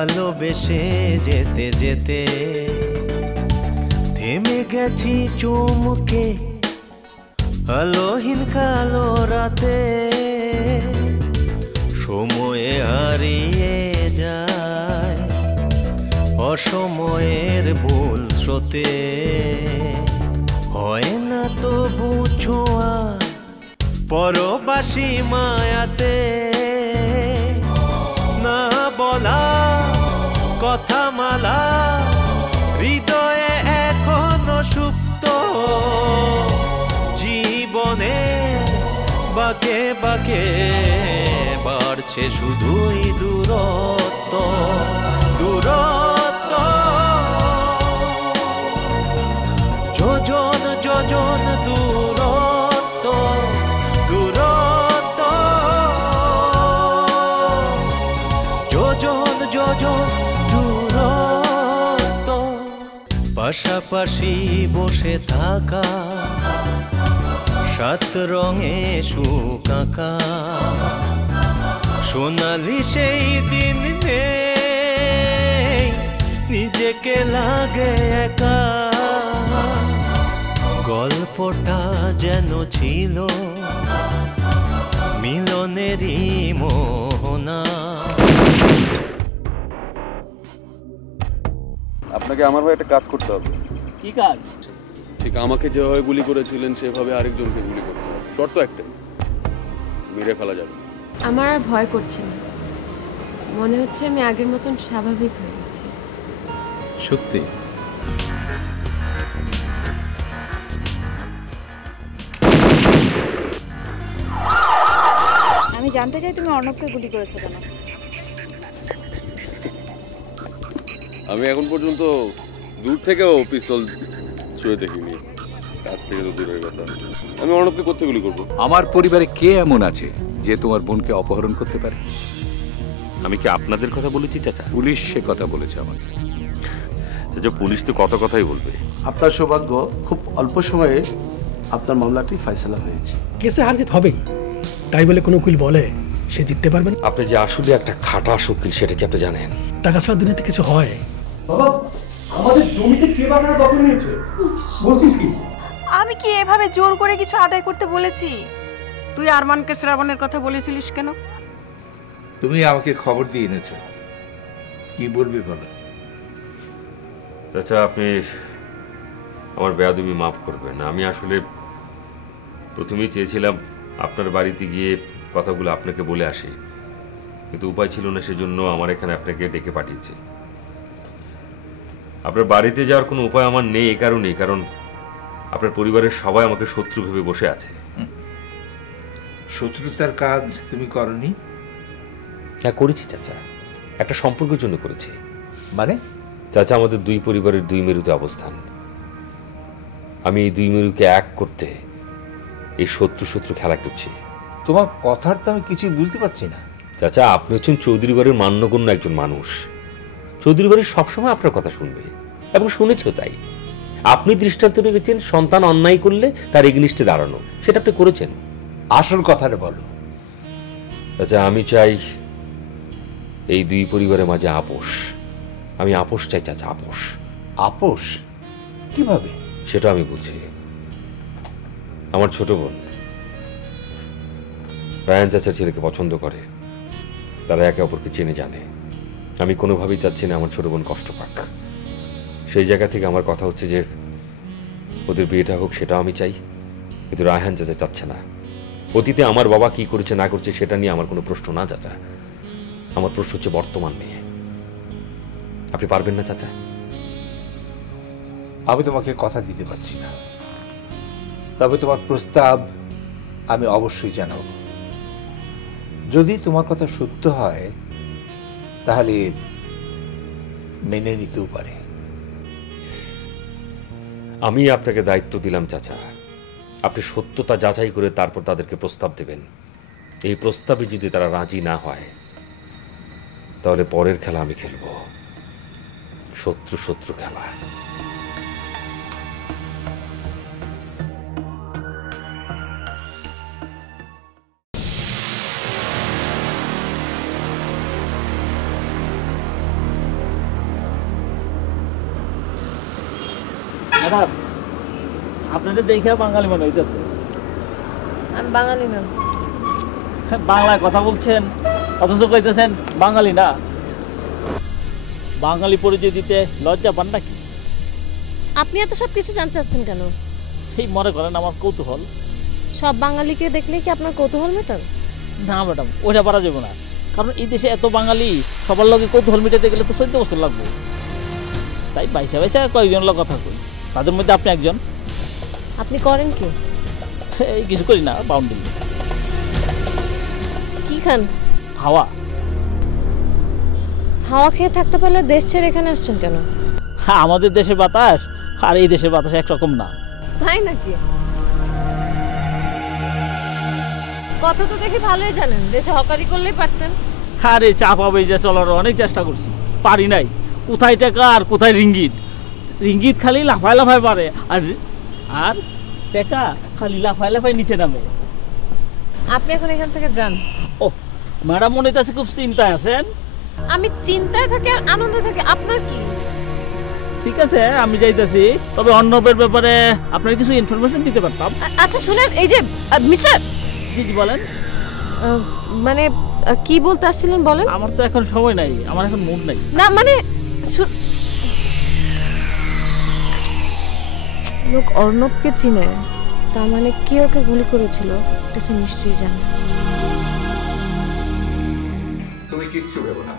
ভালোবেসে যেতে যেতে থেমে গেছি চুমকে আলোহীন কালো রাতে, সময়ে হারিয়ে যায় অসময়ের ভুল স্রোতে। হয় না তবু ছোঁয়া পরবাসী মায়াতে, না বলা কথা মালা হৃদয়ে এখনো সুপ্ত। জীবনে বাকে বাকে বাড়ছে শুধুই দূরত্ব, দূরত্ব। যোজন যোজন দূরত্ব, দূরত্ব। যোজন যোজন দূরত্ব। পাশাপাশি বসে থাকা সাত রঙে শুকাকা সোনালি সেই দিন নেই, নিজেকে লাগে একা। গল্পটা যেন ছিল মিলনেরই মোহনা। আপনাকে আমার ভাই একটা কাজ করতে হবে। কি কাজ? ঠিক আমাকে যেভাবে গুলি করেছিলেন সেভাবে আরেকজনকে গুলি করতে হবে। শর্ত একটাই, মেরে ফেলা যাবে। আমার আর ভয় করছে না, মনে হচ্ছে আমি আগের মতন স্বাভাবিক হয়ে গেছি। সত্যি? আমি জানতে চাই তুমি অর্ণবকে গুলি করেছো কেন? আমি এখন পর্যন্ত দূর থেকেও পিস্তল ছুঁয়ে দেখিনি, কাছ থেকে তো দূরের কথা। আমি অর্ণবকে কোথায় গুলি করবো? আমার পরিবারে কে এমন আছে যে তোমার বোনকে অপহরণ করতে পারে? আমি কি আপনাদের কথা বলেছি চাচা? পুলিশ সে কথা বলেছে আমাকে। চাচা পুলিশ তো কত কথাই বলবে। আপনার সৌভাগ্য, খুব অল্প সময়ে আপনার মামলাটি ফয়সালা হয়েছে। কেসে হার জিত হবেই, তাই বলে কোনো উকিল বলে সে জিততে পারবেন? আপনি যে আসলে একটা খাটাস উকিল সেটা কি আপনি জানেন? টাকা ছাড়া দুনিয়াতে কিছু হয়? বাবা, আমাদের জমিতে কে বাগানে দখল নিয়েছে বলছিস কি? আমি কি এভাবে জোর করে কিছু আদায় করতে বলেছি? তুই আরমানকে শ্রাবণের কথা বলেছিলিস কেন? তুমি আমাকে খবর দিয়ে এনেছো, কি বলবি বলো? আচ্ছা আপনি আমার বেয়াদবি মাফ করবেন। আমি আসলে প্রথমেই চেয়েছিলাম আপনার বাড়িতে গিয়ে কথাগুলো আপনাকে বলে আসি, কিন্তু উপায় ছিল না, সেজন্য আমার এখানে আপনাকে ডেকে পাঠিয়েছি। আপনার বাড়িতে যাওয়ার কোনো উপায় আমার নেই এই কারণেই, কারণ আপনার পরিবারের সবাই আমাকে শত্রু ভেবে বসে আছে। শত্রুতার কাজ তুমি করনি? হ্যাঁ করেছি চাচা, একটা সম্পর্কের জন্য করেছি। মানে? চাচা আমাদের দুই পরিবারের দুই মেরুতে অবস্থান, আমি এই দুই মেরুকে এক করতে এই শত্রু শত্রু খেলা করছি। তোমার কথার তো আমি কিছুই বুঝতে পারছি না। চাচা আপনি হচ্ছেন চৌধুরী বাড়ির মান্যগণ্য একজন মানুষ, চৌধুরী বাড়ির সবসময় আপনার কথা শুনবে এবং শুনেছেও। তাই আপনি দৃষ্টান্ত রেখেছেন সন্তান অন্যায় করলে তার এগনিস্টে দাঁড়ানো, সেটা আপনি করেছেন। আসল কথাটা বলো। চাচা আমি চাই এই দুই পরিবারের মাঝে আপোষ। আমি আপোষ চাই চাচা, আপোষ। আপোষ কিভাবে? সেটা আমি বলছি। আমার ছোট বোন রায়ান চাচার ছেলেকে পছন্দ করে, তারা একে অপরকে চেনে জানে। আমি কোনোভাবেই চাচ্ছি না আমার ছোট বোন কষ্ট পাক। সেই জায়গা থেকে আমার কথা হচ্ছে যে ওদের বিয়েটা হোক, সেটাও আমি চাই, কিন্তু রায়হান চাচা চাচ্ছে না। অতীতে আমার বাবা কি করেছে না করছে সেটা নিয়ে আমার কোনো প্রশ্ন না চাচা, আমার প্রশ্ন হচ্ছে বর্তমান নিয়ে। আপনি পারবেন না চাচা? আমি তোমাকে কথা দিতে পারছি না, তবে তোমার প্রস্তাব আমি অবশ্যই জানাব। যদি তোমার কথা সত্য হয় তাহলে মেনে নিতেও পারে। আমি আপনাকে দায়িত্ব দিলাম চাচা, আপনি সত্যতা যাচাই করে তারপর তাদেরকে প্রস্তাব দেবেন। এই প্রস্তাবে যদি তারা রাজি না হয় তাহলে পরের খেলা আমি খেলব, শত্রু শত্রু খেলা। ম্যাডাম আপনাদের দেখে বাঙালি মনে হইতেছে। আমি বাঙালি না। বাংলায় কথা বলছেন অথচ কইতেছেন বাঙালি না। বাঙালি পরিচয় দিতে লজ্জা পান নাকি? আপনি এত সব কিছু জানতে চাচ্ছেন কেন? এই মনে করেন আমার কৌতূহল। সব বাঙালিকে দেখলে কি আপনার কৌতূহল মেটান? না ম্যাডাম, ওইটা পারা যাবে না, কারণ এই দেশে এত বাঙালি, সবার লগে কৌতূহল মেটাতে গেলে তো 14 বছর লাগবে। তাই বাইসা বাইসা কয়েকজন লোক কথা কই, তাদের মধ্যে আপনি একজন। আপনি করেন কি? এই কিছু করি না, বাউন্ডারি। কি খান? হাওয়া। হাওয়া খেয়ে থাকতে পারলে দেশ ছেড়ে এখানে আসছেন কেন? হ্যাঁ, আমাদের দেশের বাতাস আর এই দেশের বাতাস একরকম না। তাই নাকি? কথা তো দেখি ভালোই জানেন, দেশে হকারি করলেই পারতেন। আরে চাপা বেজে চলার অনেক চেষ্টা করছি, পারি নাই। কোথায় টাকা আর কোথায় রিঙ্গিত, রিঙ্গিত খালি লাফায় লাফায় পারে, আর আর টাকা খালি লাফায় লাফায় নিচে নামে। আপনি এখন এখান থেকে যান। ও ম্যাডাম, মনে হচ্ছে খুব চিন্তায় আছেন। আমি চিন্তায় থাকি আর আনন্দে থাকি, আপনার কি? ঠিক আছে, আমি যাইতেছি, তবে অর্ণবের ব্যাপারে আপনার কিছু ইনফরমেশন দিতে পারতাম। আচ্ছা শুনেন, এই যে মিস্টার। জি জি বলেন। মানে কি বলতে আসছিলেন বলেন? আমার তো এখন সময় নাই, আমার এখন মুড নাই। না মানে লোক অর্ণবকে চিনে, তার মানে কে ওকে গুলি করেছিল এটা সে নিশ্চয়ই জানে। তুমি কিচ্ছু ভেবো না,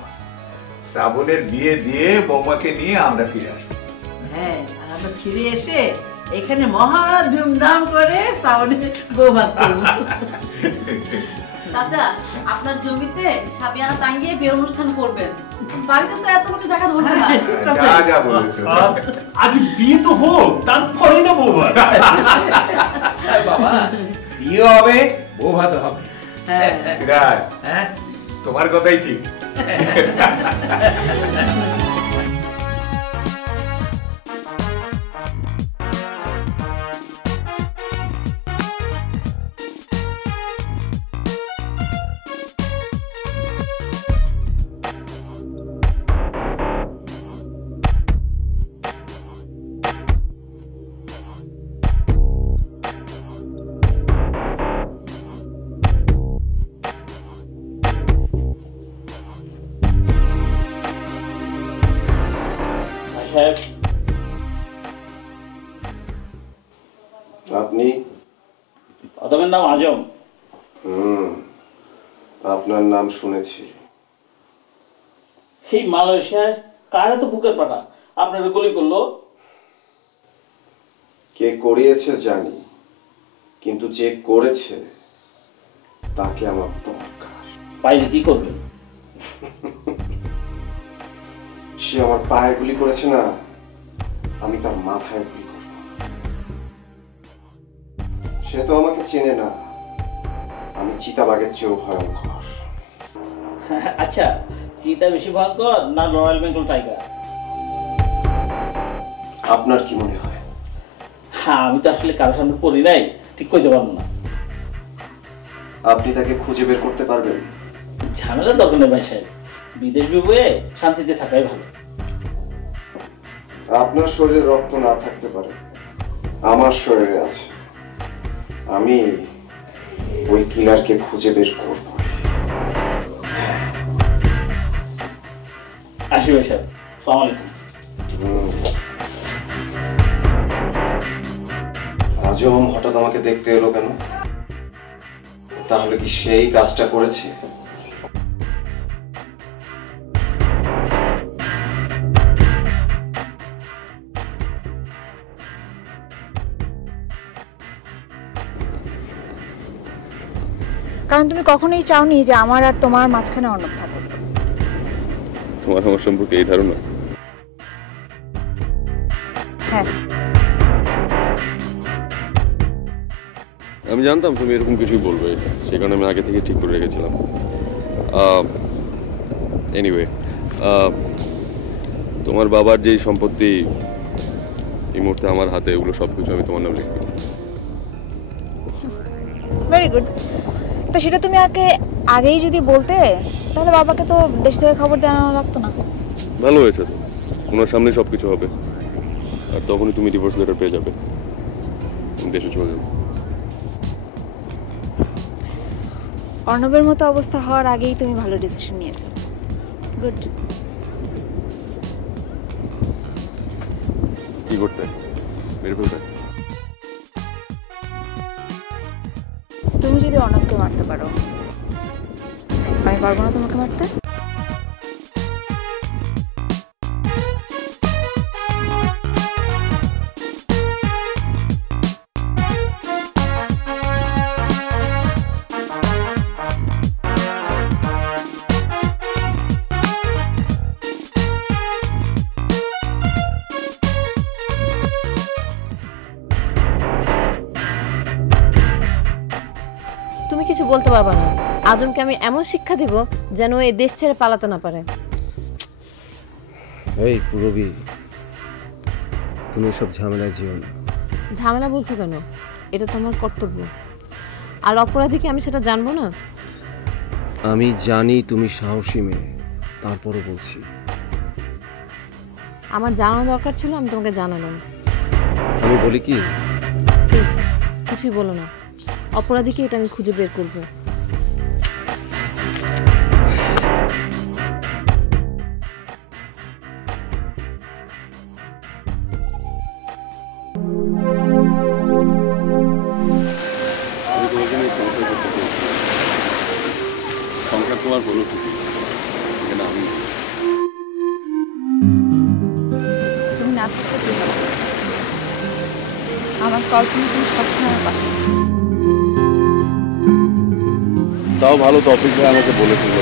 শ্রাবণের বিয়ে দিয়ে বৌমাকে নিয়ে আমরা ফিরে আসবো। হ্যাঁ, আমরা ফিরে এসে এখানে মহা ধুমধাম করে শ্রাবণের বউ ভাত করবো। চাচা, আপনার জমিতে সাবিয়ানা টাঙ্গিয়ে বিয়ের অনুষ্ঠান করবেন। বাড়িতে তো এত লোকের জায়গা ধরবে না। যা যা বলেছো। আগে বিয়ে তো হোক, তারপরে না বউ ভাত। বাবা, বিয়ে হবে, বউ ভাত হবে। সিরাজ, তোমার কথাই ঠিক। আপনি? আদমের নাম আজম। আপনার নাম শুনেছি। এই মালয়েশিয়ায় কারা তো বুকের পাটা আপনার গুলি করলো? কে করিয়েছে জানি, কিন্তু যে করেছে তাকে আমার দরকার। পাইলে কি করবেন? সে আমার পায়ে গুলি করেছে না, আমি তার মাথায় গুলি করব। সে তো আমাকে চেনে না, আমি চিতাবাঘের চেয়েও ভয়ঙ্কর। আচ্ছা, চিতা বেশি ভয়ঙ্কর না রয়্যাল বেঙ্গল টাইগার? আপনার কি মনে হয়? হ্যাঁ, আমি তো আসলে কারোর সামনে পড়ি নাই, ঠিক কইতে পারবো না। আপনি তাকে খুঁজে বের করতে পারবেন? ঝামেলা দরকার নেই ভাই সাহেব, বিদেশ বিবয়ে শান্তিতে থাকাই ভালো। আপনার শরীরে রক্ত না থাকতে পারে, আমার শরীরে আছে। আমি ওই কিলারকে খুঁজে বের করব। আসি ভাই সাহেব, আসসালামু আলাইকুম। আজম হঠাৎ আমাকে দেখতে এলো কেন? তাহলে কি সেই কাজটা করেছে? কারণ তুমি কখনোই চাওনি যে আমার আর তোমার মাঝখানে অর্ণব থাকুক। তোমার আমার সম্পর্কে এই ধারণা? হ্যাঁ, আমি জানতাম তুমি এরকম কিছুই বলবে, সেই কারণে আমি আগে থেকে ঠিক করে রেখেছিলাম। এনিওয়ে, তোমার বাবার যেই সম্পত্তি এই মুহূর্তে আমার হাতে, এগুলো সব কিছু আমি তোমার নাম লিখবো। Very good. তো সেটা তুমি আগেই যদি বলতে, তাহলে বাবাকে তো দেশ থেকে খবর দেওয়া লাগতো না। ভালো হয়েছে তো, ওনার সামনে সব কিছু হবে। আর তখনই তুমি ডিভোর্স লেটার পেয়ে যাবে, দেশে চলে যাবে। অর্ণবের মতো অবস্থা হওয়ার আগেই তুমি ভালো ডিসিশন নিয়েছো। গুড। কি করতে? মেরে ফেলতে? তুমি যদি অর্ণবকে মারতে পারো, আমি পারবো না তোমাকে মারতে? তুমি কিছু বলতে পারবা না। আজমকে আমি এমন শিক্ষা দিব যেন এই দেশ ছেড়ে পালাতে না পারে। এই পূরবী, তুমি সব ঝামেলায় যেও না। ঝামেলা বলছো কেন? এটা তো আমার কর্তব্য। আর অপরাধীকে আমি সেটা জানবো না? আমি জানি তুমি সাহসী মেয়ে, তারপরও বলছি আমার জানানো দরকার ছিল, আমি তোমাকে জানালাম। আমি বলি কি, কিছুই বলো না। অপরাধীকে এটা আমি খুঁজে বের করবো। আমি তোমাকে নিয়ে সংসার করতে চাই। সংসার তোমার হলো ঠিকই, এখানে আমি তুমি না থাকতে কি হবে? আমার কল্পনা তুমি সবসময় আমার পাশে ছিল। তাও ভালো টপিক ভাই আমাকে বলেছিল,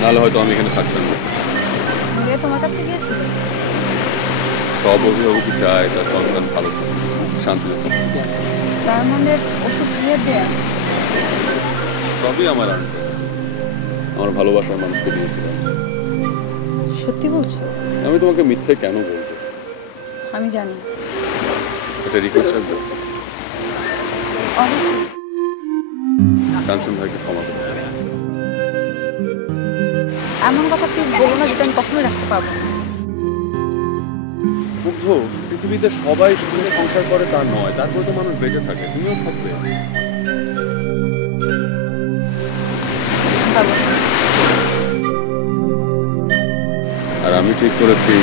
নাহলে হয়তো আমি এখানে থাকতাম না। ভাইয়া তোমার কাছে গিয়েছিল? সব অভিভাবকই চায় তার সন্তান ভালো থাকে, শান্তিতে থাকে। তার মানে ওষুধ ভাইয়ের দেয়া? সবই আমার আনন্দ, আমার ভালোবাসার মানুষকে দিয়েছিলাম। সত্যি বলছো? আমি তোমাকে মিথ্যে কেন বলবো? আমি জানি। এটা রিকোয়েস্ট রাখবো, অবশ্যই। কাঞ্চন ভাইকে ক্ষমা করতে। এমন কথা প্লিজ বলো না যেটা আমি কখনোই রাখতে পারবো না। মুগ্ধ, পৃথিবীতে সবাই সুখে সংসার করে তা নয়, তারপর তো মানুষ বেঁচে থাকে, তুমিও থাকবে। আর আমি ঠিক করেছি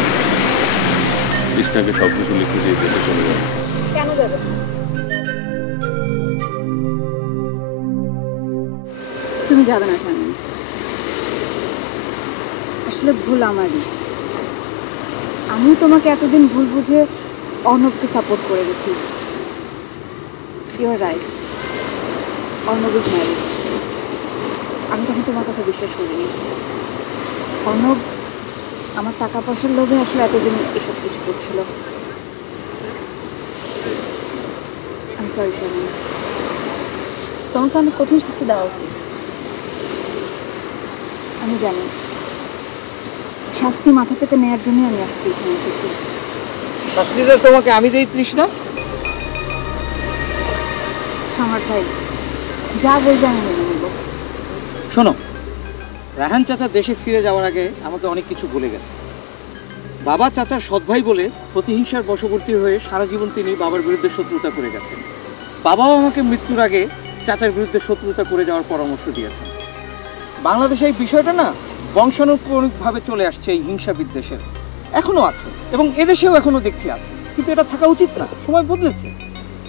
কৃষ্ণাকে সবকিছু লিখে দিয়ে দেশে চলে যাবো। কেন যাবে? তুমি যাবে না শামিন। আসলে ভুল আমারই। আমি তোমাকে এতদিন ভুল বুঝে অর্ণবকে সাপোর্ট করে গেছি। You are right, Arnab is married. আমি তখন তোমার কথা বিশ্বাস করিনি। অর্ণব আমার টাকা পয়সার লোভে আসলে এতদিন এসব কিছু করছিল। আই এম সরি শামিন, তোমাকে অনেক কঠিন শাস্তি দেওয়া উচিত। আমি জানি শাস্তি মাথা পেতে নেওয়ার জন্য আমি আজকে এখানে এসেছি। শাস্তিটা তোমাকে আমি দেই তৃষ্ণা? সম্রাট ভাই যা বলবে আমি মেনে নেব। শোনো, রাহান চাচা দেশে ফিরে যাওয়ার আগে আমাকে অনেক কিছু বলে গেছে। বাবা চাচার সৎ ভাই বলে প্রতিহিংসার বশবর্তী হয়ে সারা জীবন তিনি বাবার বিরুদ্ধে শত্রুতা করে গেছেন। বাবাও আমাকে মৃত্যুর আগে চাচার বিরুদ্ধে শত্রুতা করে যাওয়ার পরামর্শ দিয়েছেন। বাংলাদেশে এই বিষয়টা না বংশানুক্রমিকভাবে চলে আসছে, এই হিংসা বিদ্বেষের এখনো আছে এবং এদেশেও এখনো দেখছি আছে, কিন্তু এটা থাকা উচিত না। সময় বদলেছে,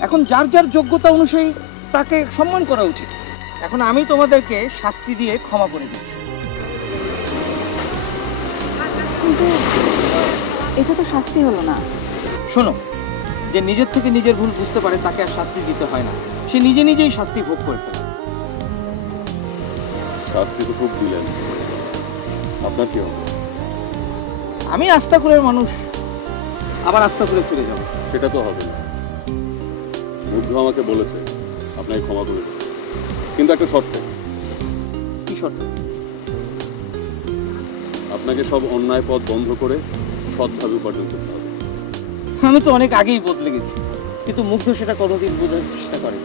এখন যার যার যোগ্যতা অনুযায়ী তাকে সম্মান করা উচিত। এখন আমি তোমাদেরকে শাস্তি দিয়ে ক্ষমা করে দিচ্ছি। কিন্তু এটা তো শাস্তি হলো না। শোনো, যে নিজের থেকে নিজের ভুল বুঝতে পারে তাকে আর শাস্তি দিতে হয় না, সে নিজে নিজেই শাস্তি ভোগ করে ফেলে। শাস্তি তো খুব দিলেন, আপনার কি হবে? আমি আস্তাকুলের মানুষ, আবার আস্তাকুলে ফিরে যাব। সেটা তো হবে না। মুগ্ধ আমাকে বলেছে আপনাকে ক্ষমা করে দেবে, কিন্তু একটা শর্ত। কি শর্ত? আপনাকে সব অন্যায় পথ বন্ধ করে সৎভাবে উপার্জন করতে হবে। আমি তো অনেক আগেই বদলে গেছি, কিন্তু মুগ্ধ সেটা কোনোদিন বোঝার চেষ্টা করে।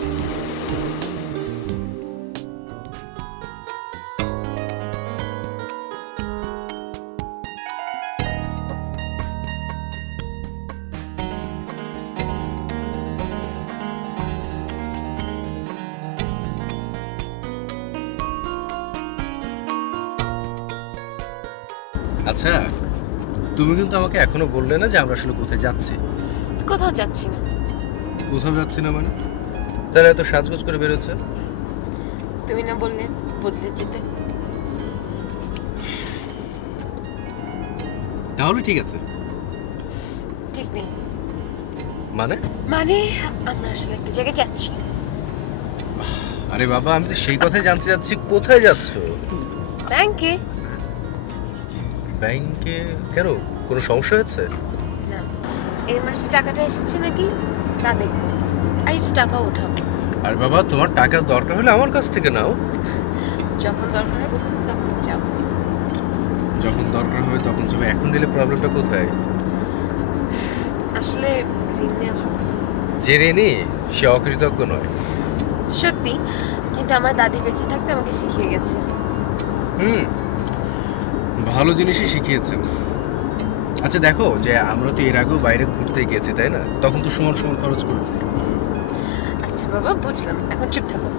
আচ্ছা, তুমি কিন্তু আমাকে এখনো বললে না যে আমরা আসলে কোথায় যাচ্ছি। কোথাও যাচ্ছি না। কোথাও যাচ্ছি না মানে? তাহলে এত সাজগোজ করে বেরোচ্ছে? তুমি না বললে বদলে যেতে। তাহলে ঠিক আছে। ঠিক নেই। মানে? মানে আমরা আসলে একটা জায়গায় যাচ্ছি। আরে বাবা, আমি তো সেই কথাই জানতে চাচ্ছি, কোথায় যাচ্ছ? ব্যাংকে। ব্যাংকে কেন? কোনো সমস্যা হচ্ছে? না, এই মাসে টাকাটা এসেছে নাকি তা দেখবো, আর একটু টাকা ওঠাবো। আর বাবা, তোমার টাকা দরকার হলে আমার কাছ থেকে নাও। যখন দরকার হবে তখন যাবো। যখন দরকার হবে তখন যাবে, এখন নিলে প্রবলেমটা কোথায়? আসলে ঋণ নেওয়া ভালো। যে ঋণী সে অকৃতজ্ঞ নয়। সত্যি, কিন্তু আমার দাদি বেঁচে থাকতে আমাকে শিখিয়ে গেছে। ভালো জিনিসই শিখিয়েছেন। আচ্ছা দেখো, যে আমরা তো এর আগেও বাইরে ঘুরতে গিয়েছি, তাই না? তখন তো সমান সমান খরচ করেছি। আচ্ছা বাবা, বুঝলাম, এখন চুপ থাকো।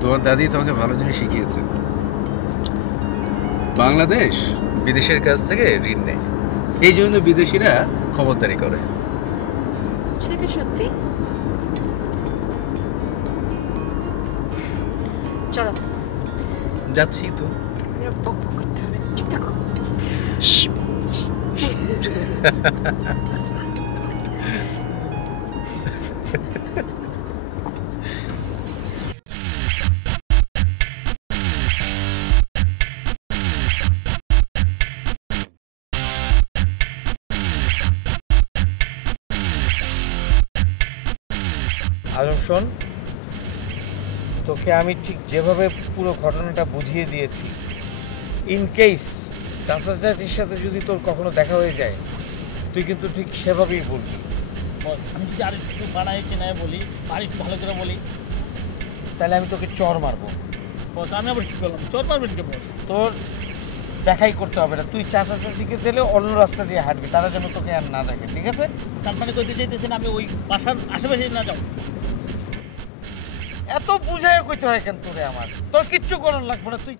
তোমার দাদি তোমাকে ভালো জিনিস শিখিয়েছে। বাংলাদেশ বিদেশের কাছ থেকে ঋণ নেয়, এই জন্য বিদেশিরা খবরদারি করে। সেটা সত্যি। চলো যাচ্ছি তো। বক বক করতে হবে, চুপ থাকো। আলম শোন, তোকে আমি ঠিক যেভাবে পুরো ঘটনাটা বুঝিয়ে দিয়েছি, ইন কেস চাচা চাচির সাথে যদি তোর কখনো দেখা হয়ে যায়, তুই কিন্তু ঠিক সেভাবেই বলবি। বস, আমি যদি আর একটু বানাই চেনায় বলি, আর একটু ভালো করে বলি, তাহলে আমি তোকে চর মারবো। বস আমি আবার কি করলাম? চোর মারবেন কে বস? তোর দেখাই করতে হবে না, তুই চাচা চাচিকে দিলে অন্য রাস্তা দিয়ে হাঁটবি, তারা যেন তোকে আর না দেখে, ঠিক আছে? তার মানে কইতে চাইতেছেন আমি ওই বাসার আশেপাশে না যাও? এত বুঝায় কইতে হয় কেন তোরে? আমার তোর কিচ্ছু করার লাগবে না, তুই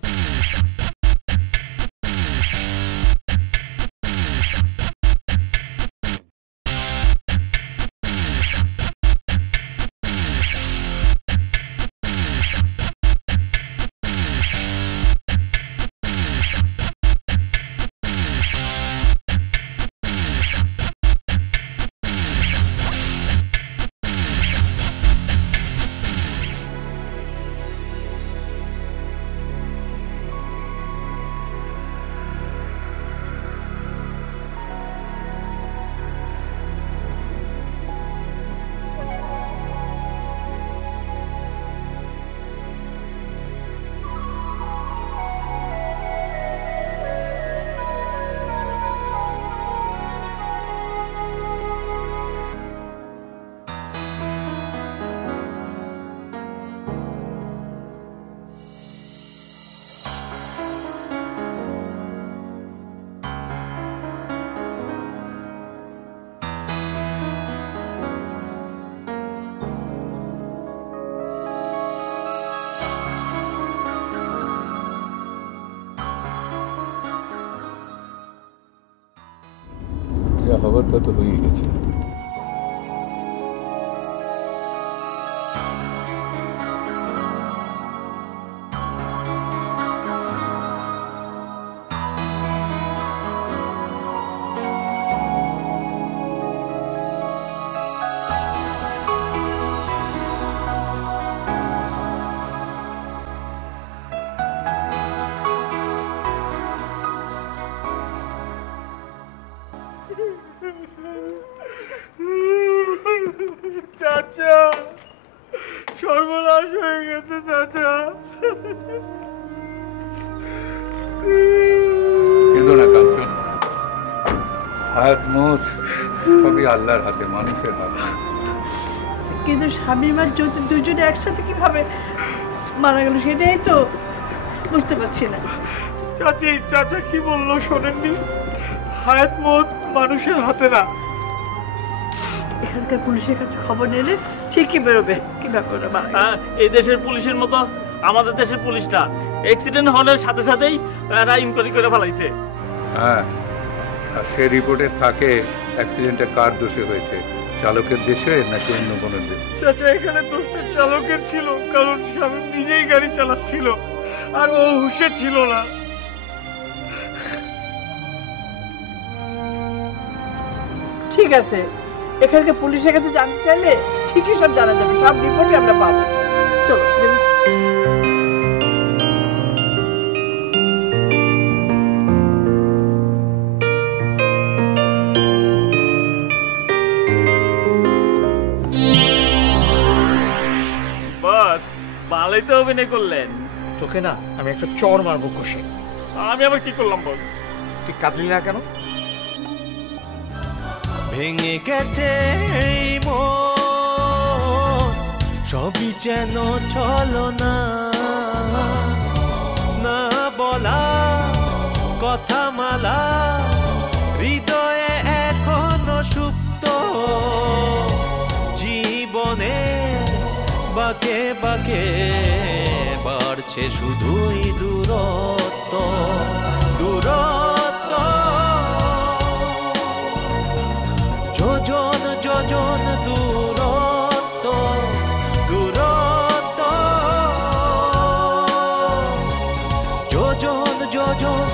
যা হবার তা তো হয়ে গেছে। চাচা, সর্বনাশ হয়ে গেছে চাচা। কেঁদো না কাঞ্চন, হায়াত মৌত সবই আল্লাহর হাতে, মানুষের হাতে। কিন্তু স্বামী মা যদি দুজনে একসাথে কিভাবে মারা গেল সেটাই তো বুঝতে পারছি না। চাচি, চাচা কি বললো শোনেননি? হায়াত মত মানুষের হাতে না। এখানকার পুলিশের কাছে খবর নিলে ঠিকই বেরোবে কি ব্যাপার। এই দেশের পুলিশের মতো আমাদের দেশের পুলিশ না, অ্যাক্সিডেন্ট হওয়ার সাথে সাথেই এরা ইনকোয়ারি করে ফেলাইছে। হ্যাঁ, আর সে রিপোর্টে থাকে অ্যাক্সিডেন্টে কার দোষে হয়েছে, চালকের দেশে নাকি অন্য কোনো দেশে। চাচা এখানে দোষটা চালকের ছিল, কারণ স্বামী নিজেই গাড়ি চালাচ্ছিল আর ও হুঁশে ছিল না। ঠিক আছে, এখানকার পুলিশের কাছে জানতে চাইলে ঠিকই সব জানা যাবে, সব রিপোর্টই আমরা পাবো। চলো। বস ভালোই তো অভিনয় করলেন। তোকে না আমি একটা চড় মারবো কষে। আমি আবার কি করলাম বল? তুই কাঁদলি না কেন? ভেঙে গেছে এই মন, সবই যেন ছলনা, না বলা কথা মালা হৃদয়ে এখনো সুপ্ত, জীবনে বাকে বাকে বাড়ছে শুধুই দূরত্ব, দূরত্ব। যোজন যোজন দূরত্ব, দূরত্ব। যোজন যোজন